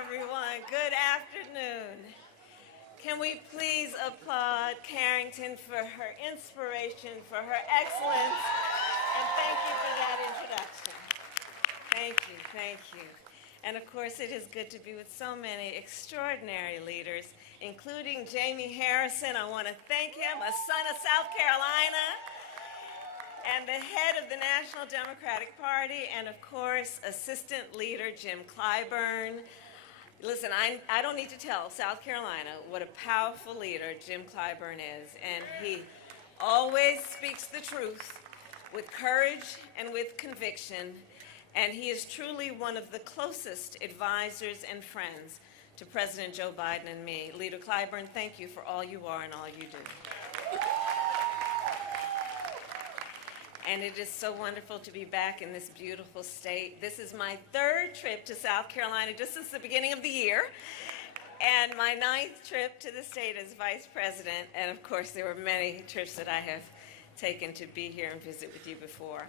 everyone. Good afternoon. Can we please applaud Carrington for her inspiration, for her excellence, and thank you for that introduction. Thank you. And of course, it is good to be with so many extraordinary leaders, including Jamie Harrison. I want to thank him, a son of South Carolina, and the head of the National Democratic Party, and of course, Assistant Leader Jim Clyburn. Listen, I don't need to tell South Carolina what a powerful leader Jim Clyburn is, and he always speaks the truth with courage and with conviction, and he is truly one of the closest advisors and friends to President Joe Biden and me. Leader Clyburn, thank you for all you are and all you do. And it is so wonderful to be back in this beautiful state. This is my third trip to South Carolina just since the beginning of the year, and my ninth trip to the state as vice president. And of course, there were many trips that I have taken to be here and visit with you before.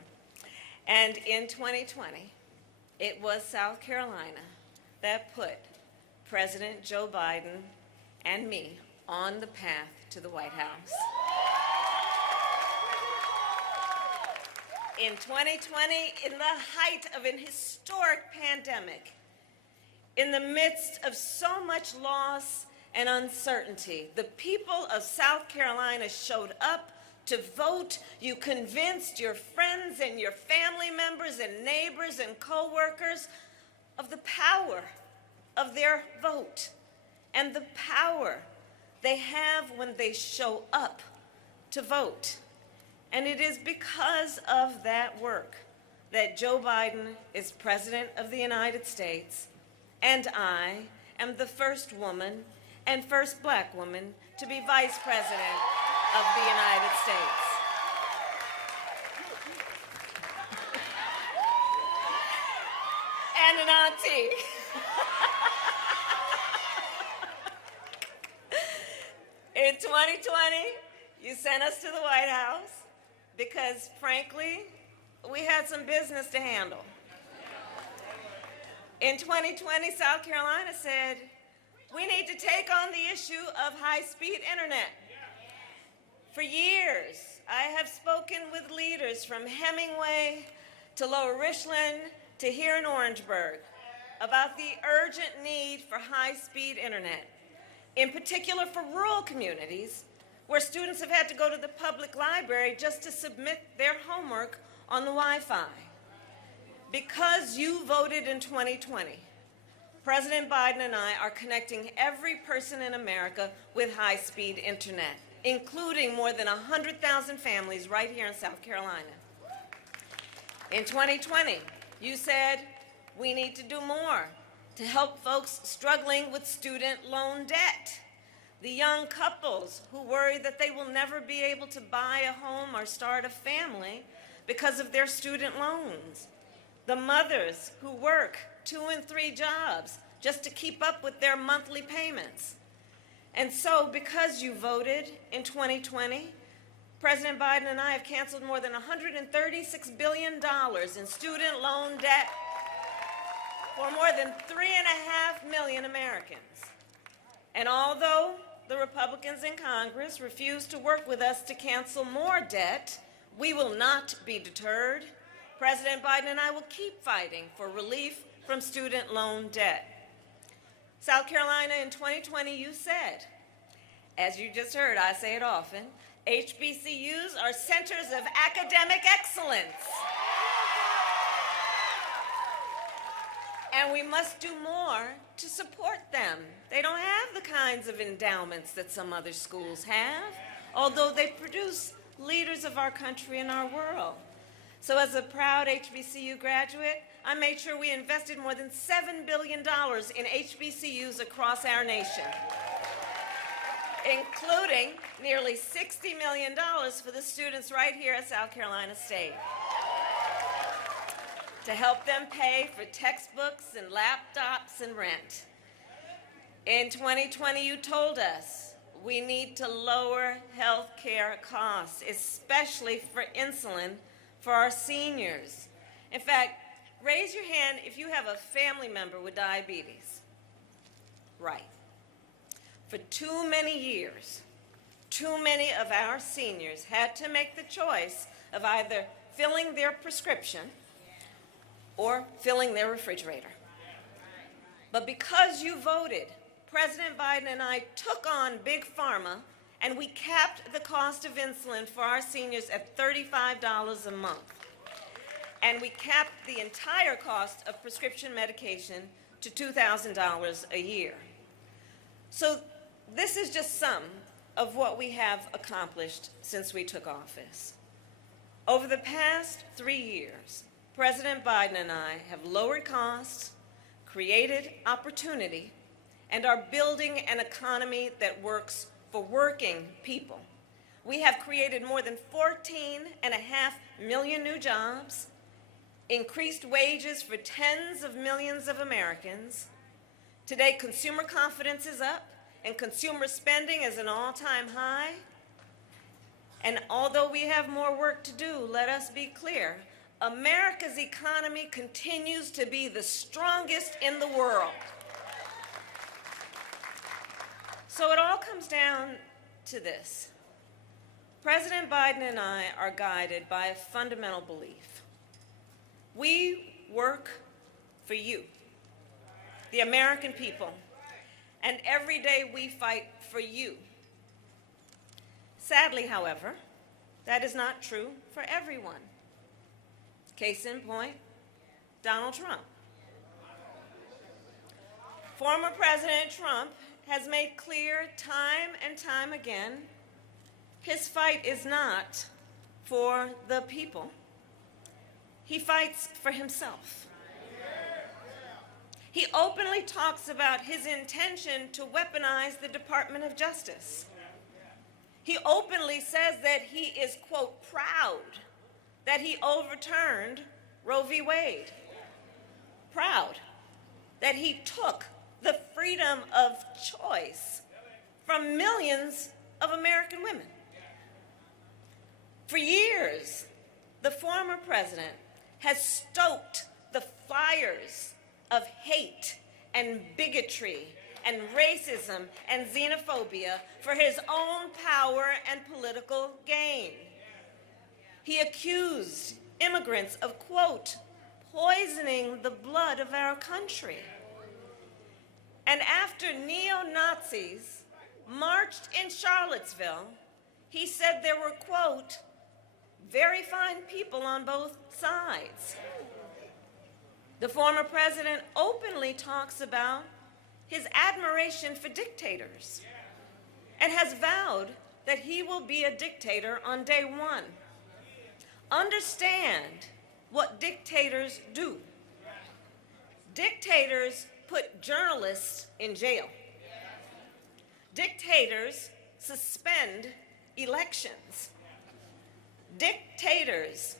And in 2020, it was South Carolina that put President Joe Biden and me on the path to the White House. In 2020, in the height of an historic pandemic, in the midst of so much loss and uncertainty, the people of South Carolina showed up to vote. You convinced your friends and your family members and neighbors and co-workers of the power of their vote and the power they have when they show up to vote. And it is because of that work that Joe Biden is President of the United States, and I am the first woman and first Black woman to be Vice President of the United States. And an auntie. In 2020, you sent us to the White House because, frankly, we had some business to handle. In 2020, South Carolina said, we need to take on the issue of high-speed internet. For years, I have spoken with leaders from Hemingway to Lower Richland to here in Orangeburg about the urgent need for high-speed internet, in particular for rural communities where students have had to go to the public library just to submit their homework on the Wi-Fi. Because you voted in 2020, President Biden and I are connecting every person in America with high-speed internet, including more than 100,000 families right here in South Carolina. In 2020, you said we need to do more to help folks struggling with student loan debt, the young couples who worry that they will never be able to buy a home or start a family because of their student loans, the mothers who work 2 and 3 jobs just to keep up with their monthly payments. And so, because you voted in 2020, President Biden and I have canceled more than $136 billion in student loan debt for more than 3.5 million Americans. And although the Republicans in Congress refuse to work with us to cancel more debt, we will not be deterred. President Biden and I will keep fighting for relief from student loan debt. South Carolina, in 2020, you said, as you just heard, I say it often, HBCUs are centers of academic excellence. And we must do more to support them. They don't have the kinds of endowments that some other schools have, although they produce leaders of our country and our world. So as a proud HBCU graduate, I made sure we invested more than $7 billion in HBCUs across our nation, including nearly $60 million for the students right here at South Carolina State, to help them pay for textbooks and laptops and rent. In 2020, you told us we need to lower health care costs, especially for insulin for our seniors. In fact, raise your hand if you have a family member with diabetes. right. For too many years, too many of our seniors had to make the choice of either filling their prescription or filling their refrigerator. But because you voted, President Biden and I took on Big Pharma, and we capped the cost of insulin for our seniors at $35 a month. And we capped the entire cost of prescription medication to $2,000 a year. So this is just some of what we have accomplished since we took office. Over the past 3 years, President Biden and I have lowered costs, created opportunity, and are building an economy that works for working people. We have created more than 14.5 million new jobs, increased wages for tens of millions of Americans. Today, consumer confidence is up, and consumer spending is an all-time high. And although we have more work to do, let us be clear, America's economy continues to be the strongest in the world. So it all comes down to this. President Biden and I are guided by a fundamental belief. We work for you, the American people, and every day we fight for you. Sadly, however, that is not true for everyone. Case in point, Donald Trump. Former President Trump has made clear time and time again his fight is not for the people. He fights for himself. He openly talks about his intention to weaponize the Department of Justice. He openly says that he is, quote, proud that he overturned Roe v. Wade. Proud that he took the freedom of choice from millions of American women. For years, the former president has stoked the fires of hate and bigotry and racism and xenophobia for his own power and political gain. He accused immigrants of, quote, poisoning the blood of our country. And after neo-Nazis marched in Charlottesville, he said there were, quote, very fine people on both sides. The former president openly talks about his admiration for dictators and has vowed that he will be a dictator on day one. Understand what dictators do. Dictators put journalists in jail. Dictators suspend elections. Dictators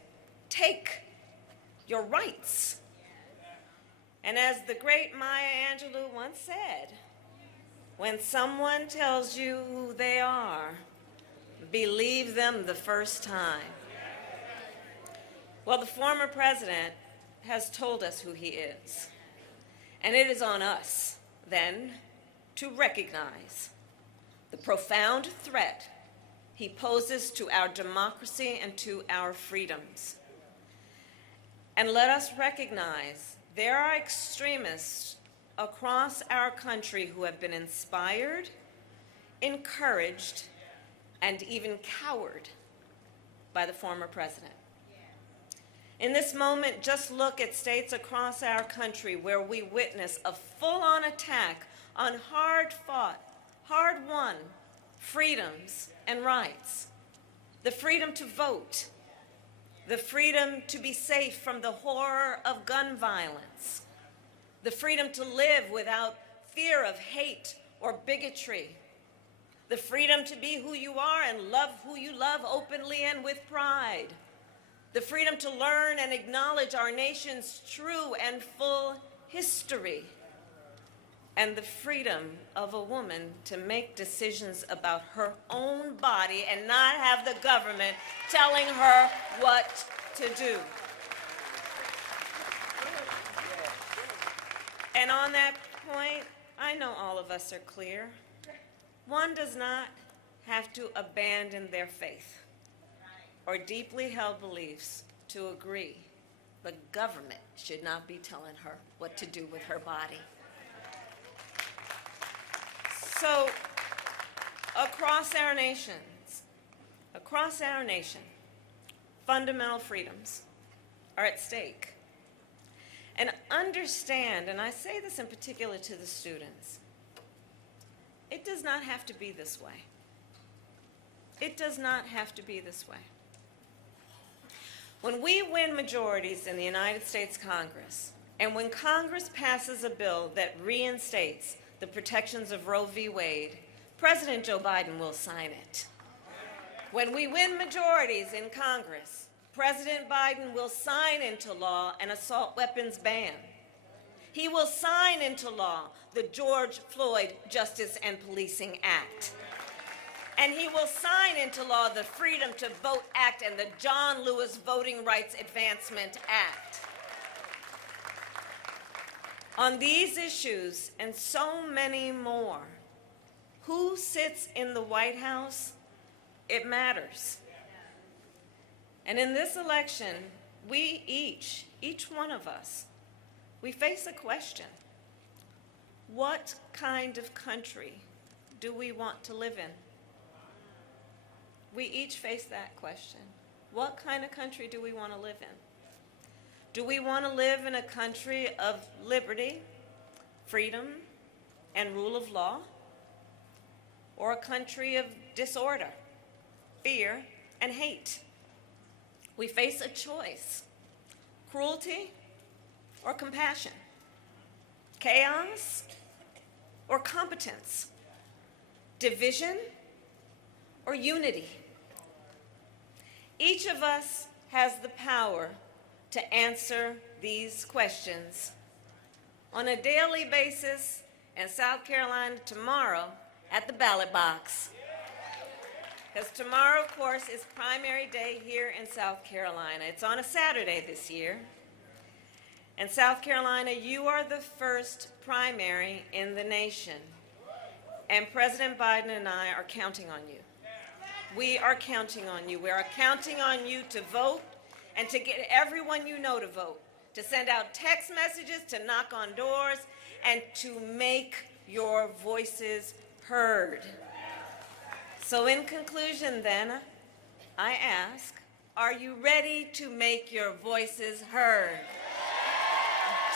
take your rights. And as the great Maya Angelou once said, when someone tells you who they are, believe them the first time. Well, the former president has told us who he is. And it is on us, then, to recognize the profound threat he poses to our democracy and to our freedoms. And let us recognize there are extremists across our country who have been inspired, encouraged, and even cowered by the former president. In this moment, just look at states across our country where we witness a full-on attack on hard-fought, hard-won freedoms and rights. The freedom to vote, the freedom to be safe from the horror of gun violence, the freedom to live without fear of hate or bigotry, the freedom to be who you are and love who you love openly and with pride, the freedom to learn and acknowledge our nation's true and full history, and the freedom of a woman to make decisions about her own body and not have the government telling her what to do. And on that point, I know all of us are clear. One does not have to abandon their faith or deeply held beliefs to agree. The government should not be telling her what to do with her body. So, across our nation, fundamental freedoms are at stake. And understand, and I say this in particular to the students, it does not have to be this way. It does not have to be this way. When we win majorities in the United States Congress, and when Congress passes a bill that reinstates the protections of Roe v. Wade, President Joe Biden will sign it. When we win majorities in Congress, President Biden will sign into law an assault weapons ban. He will sign into law the George Floyd Justice and Policing Act. And he will sign into law the Freedom to Vote Act and the John Lewis Voting Rights Advancement Act. On these issues and so many more, who sits in the White House? It matters. And in this election, we each one of us, we face a question. What kind of country do we want to live in? We each face that question. What kind of country do we want to live in? Do we want to live in a country of liberty, freedom, and rule of law? Or a country of disorder, fear, and hate? We face a choice: cruelty or compassion, chaos or competence, division or unity. Each of us has the power to answer these questions on a daily basis in South Carolina tomorrow at the ballot box. Because tomorrow, of course, is primary day here in South Carolina. It's on a Saturday this year. And South Carolina, you are the first primary in the nation. And President Biden and I are counting on you. We are counting on you. We are counting on you to vote and to get everyone you know to vote, to send out text messages, to knock on doors, and to make your voices heard. So in conclusion then, I ask, are you ready to make your voices heard?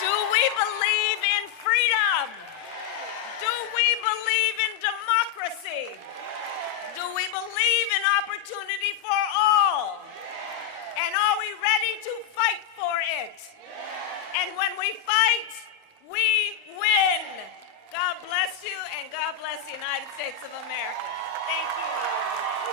Do we believe in freedom? Do we believe in democracy? Do we believe in opportunity for all? And are we ready to fight for it? And when we fight, we win. God bless you, and God bless the United States of America. Thank you.